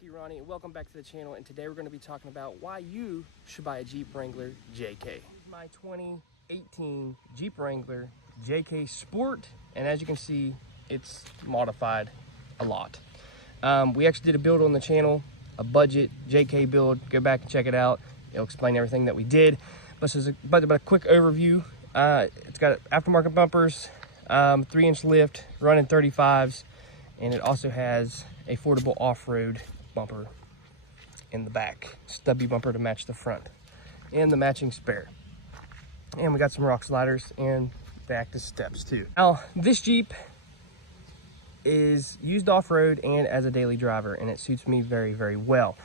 Cherokee, Ronnie, and welcome back to the channel. And today we're going to be talking about why you should buy a Jeep Wrangler JK. This is my 2018 Jeep Wrangler JK Sport, and as you can see, it's modified a lot. We actually did a build on the channel, a budget JK build. Go back and check it out. It'll explain everything that we did. But this is a quick overview. It's got aftermarket bumpers, 3-inch lift, running 35s, and it also has a affordable off-road bumper in the back, stubby bumper to match the front, and the matching spare. And we got some rock sliders and the active steps too. Now, this Jeep is used off-road and as a daily driver, and it suits me very, very well.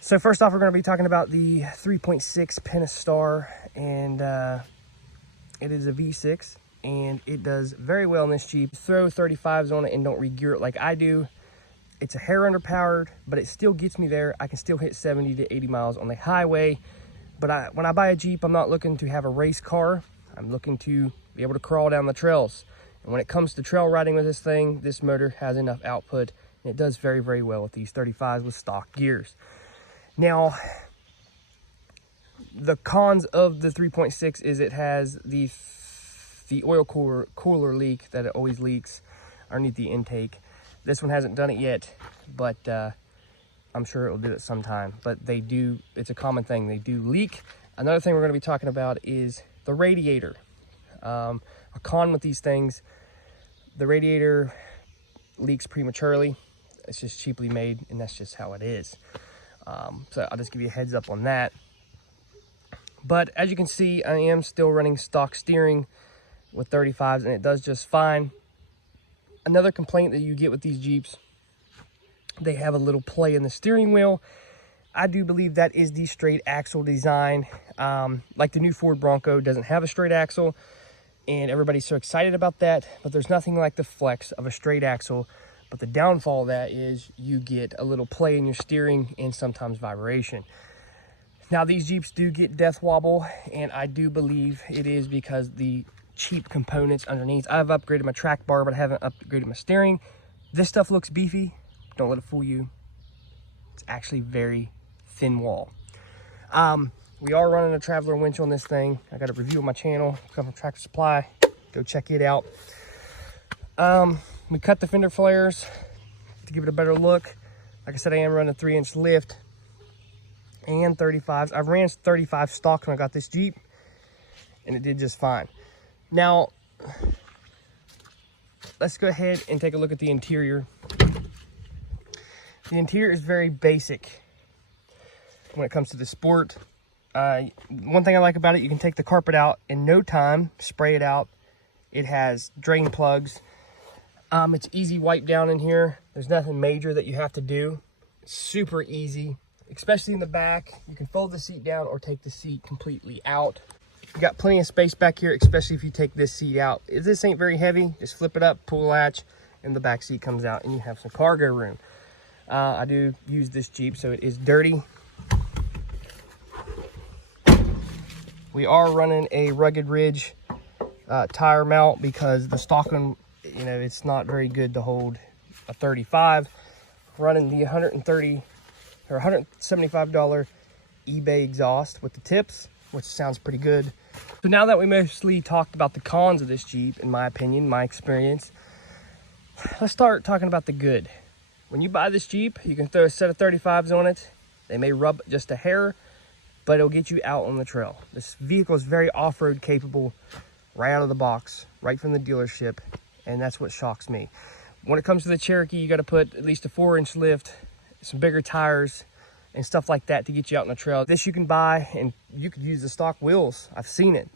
So first off, we're going to be talking about the 3.6 Pentastar, and it is a V6, and it does very well in this Jeep. Throw 35s on it and don't re-gear it like I do. It's a hair underpowered, but it still gets me there. I can still hit 70 to 80 miles on the highway. But when I buy a Jeep, I'm not looking to have a race car. I'm looking to be able to crawl down the trails. And when it comes to trail riding with this thing, this motor has enough output, and it does very, very well with these 35s with stock gears. Now, the cons of the 3.6 is it has the oil cooler leak that it always leaks underneath the intake. This one hasn't done it yet, but I'm sure it will do it sometime. But they do, it's a common thing, they do leak. Another thing we're going to be talking about is the radiator. A con with these things, the radiator leaks prematurely. It's just cheaply made, and that's just how it is. So I'll just give you a heads up on that. But as you can see, I am still running stock steering with 35s, and it does just fine. Another complaint that you get with these Jeeps, they have a little play in the steering wheel. I do believe that is the straight axle design. Like the new Ford Bronco doesn't have a straight axle, and everybody's so excited about that, but there's nothing like the flex of a straight axle. But the downfall of that is you get a little play in your steering and sometimes vibration. Now, these Jeeps do get death wobble, and I do believe it is because the cheap components underneath. I've upgraded my track bar, but I haven't upgraded my steering. This stuff looks beefy. Don't let it fool you. It's actually very thin wall. We are running a Traveler winch on this thing. I got a review on my channel. Come from Tractor Supply. Go check it out. We cut the fender flares to give it a better look. Like I said, I am running a 3-inch lift and 35s. I ran 35 stock when I got this Jeep, and it did just fine. Now, let's go ahead and take a look at the interior. The interior is very basic when it comes to the Sport. One thing I like about it, you can take the carpet out in no time, spray it out. It has drain plugs. It's easy wipe down in here. There's nothing major that you have to do. It's super easy, especially in the back. You can fold the seat down or take the seat completely out. You got plenty of space back here, especially if you take this seat out. If this ain't very heavy, just flip it up, pull the latch, and the back seat comes out, and you have some cargo room. I do use this Jeep, so it is dirty. We are running a Rugged Ridge tire mount because the stock one, you know, it's not very good to hold a 35. Running the $130 or $175 eBay exhaust with the tips, which sounds pretty good. So now that we mostly talked about the cons of this Jeep, in my opinion, my experience, let's start talking about the good. When you buy this Jeep, you can throw a set of 35s on it. They may rub just a hair, but it'll get you out on the trail. This vehicle is very off-road capable right out of the box, right from the dealership, and that's what shocks me. When it comes to the Cherokee, you got to put at least a 4-inch lift, some bigger tires, and stuff like that to get you out on the trail. This you can buy, and you could use the stock wheels. I've seen it.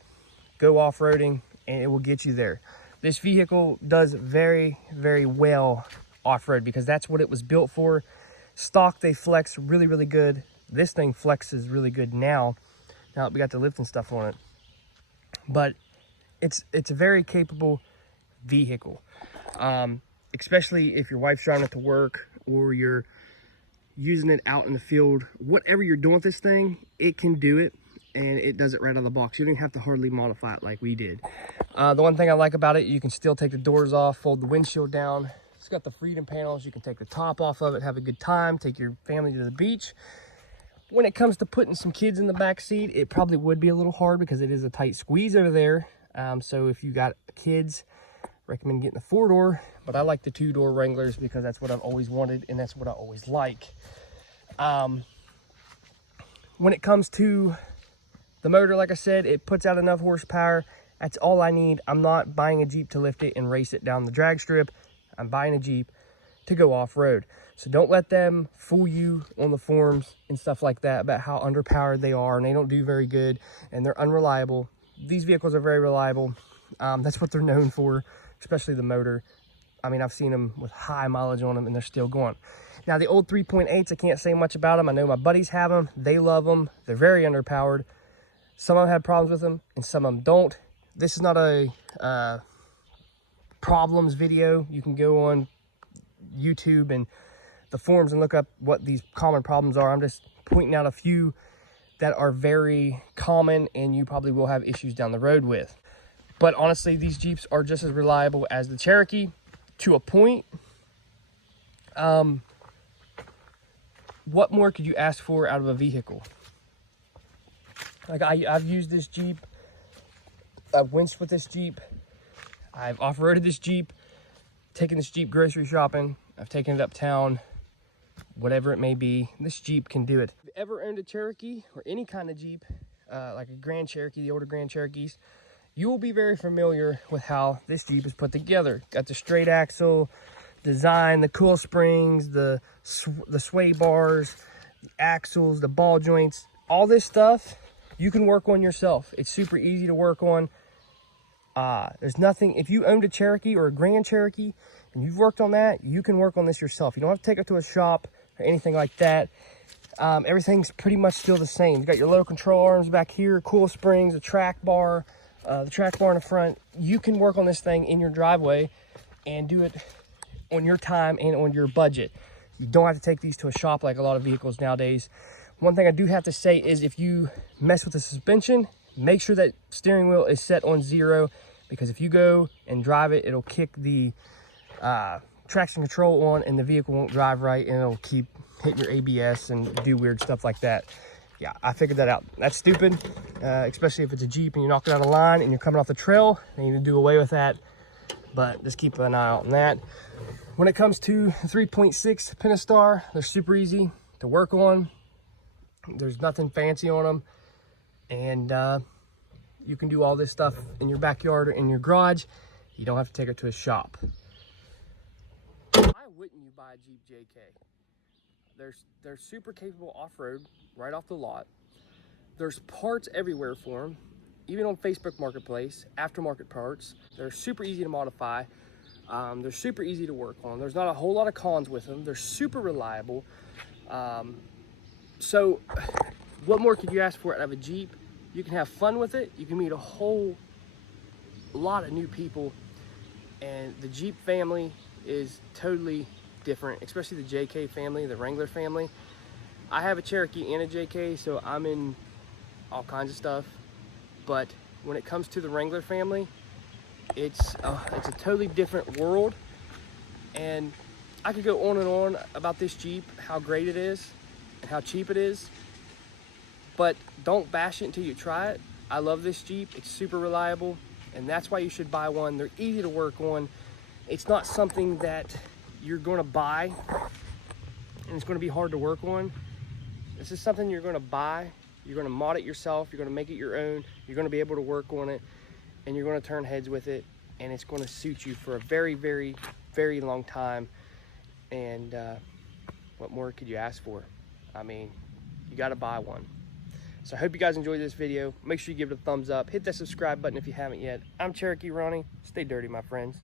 Go off-roading, and it will get you there. This vehicle does very, very well off-road because that's what it was built for. Stock, they flex really, really good. This thing flexes really good now that we got the lift and stuff on it. But it's a very capable vehicle, especially if your wife's driving it to work or you're using it out in the field. Whatever you're doing with this thing, it can do it, and it does it right out of the box. You don't even have to hardly modify it like we did. The one thing I like about it, you can still take the doors off, fold the windshield down, It's got the freedom panels. You can take the top off of it, have a good time, take your family to the beach. When it comes to putting some kids in the back seat, it probably would be a little hard because it is a tight squeeze over there. So if you got kids, recommend getting the 4-door, but I like the 2-door Wranglers because that's what I've always wanted and that's what I always like. When it comes to the motor, like I said, it puts out enough horsepower. That's all I need. I'm not buying a Jeep to lift it and race it down the drag strip. I'm buying a Jeep to go off-road. So don't let them fool you on the forums and stuff like that about how underpowered they are and they don't do very good and they're unreliable. These vehicles are very reliable. That's what they're known for, especially the motor. I mean, I've seen them with high mileage on them and they're still going. Now, the old 3.8s, I can't say much about them. I know my buddies have them. They love them. They're very underpowered. Some of them have problems with them and some of them don't. This is not a problems video. You can go on YouTube and the forums and look up what these common problems are. I'm just pointing out a few that are very common and you probably will have issues down the road with. But honestly, these Jeeps are just as reliable as the Cherokee to a point. What more could you ask for out of a vehicle? Like I've used this Jeep. I've winced with this Jeep. I've off-roaded this Jeep, taken this Jeep grocery shopping. I've taken it uptown, whatever it may be. This Jeep can do it. If you ever owned a Cherokee or any kind of Jeep, like a Grand Cherokee, the older Grand Cherokees, you will be very familiar with how this Jeep is put together. Got the straight axle design, the coil springs, the sway bars, the axles, the ball joints, all this stuff you can work on yourself. It's super easy to work on. There's nothing, if you owned a Cherokee or a Grand Cherokee and you've worked on that, you can work on this yourself. You don't have to take it to a shop or anything like that. Everything's pretty much still the same. You got your low control arms back here, coil springs, a track bar, the track bar in the front. You can work on this thing in your driveway and do it on your time and on your budget. You don't have to take these to a shop like a lot of vehicles nowadays. One thing I do have to say is if you mess with the suspension, make sure that steering wheel is set on 0, because if you go and drive it, it'll kick the traction control on and the vehicle won't drive right and it'll keep hitting your ABS and do weird stuff like that. Yeah, I figured that out. That's stupid, especially if it's a Jeep and you're knocking out a line and you're coming off the trail. They need to do away with that, but just keep an eye out on that. When it comes to the 3.6 Pentastar, they're super easy to work on. There's nothing fancy on them. And you can do all this stuff in your backyard or in your garage. You don't have to take it to a shop. Why wouldn't you buy a Jeep JK? They're super capable off-road right off the lot. There's parts everywhere for them, even on Facebook Marketplace, aftermarket parts. They're super easy to modify. They're super easy to work on. There's not a whole lot of cons with them. They're super reliable. So what more could you ask for out of a Jeep? You can have fun with it. You can meet a whole lot of new people. And the Jeep family is totally different, especially the JK family, the Wrangler family. I have a Cherokee and a JK, so I'm in all kinds of stuff. But when it comes to the Wrangler family, it's a totally different world. And I could go on and on about this Jeep, how great it is and how cheap it is. But don't bash it until you try it. I love this Jeep. It's super reliable, and that's why you should buy one. They're easy to work on. It's not something that you're going to buy and it's going to be hard to work on. This is something you're going to buy. You're going to mod it yourself. You're going to make it your own. You're going to be able to work on it, and you're going to turn heads with it, and it's going to suit you for a very, very, very long time. And what more could you ask for? I mean, you got to buy one. So I hope you guys enjoyed this video. Make sure you give it a thumbs up. Hit that subscribe button if you haven't yet. I'm Cherokee Ronnie. Stay dirty, my friends.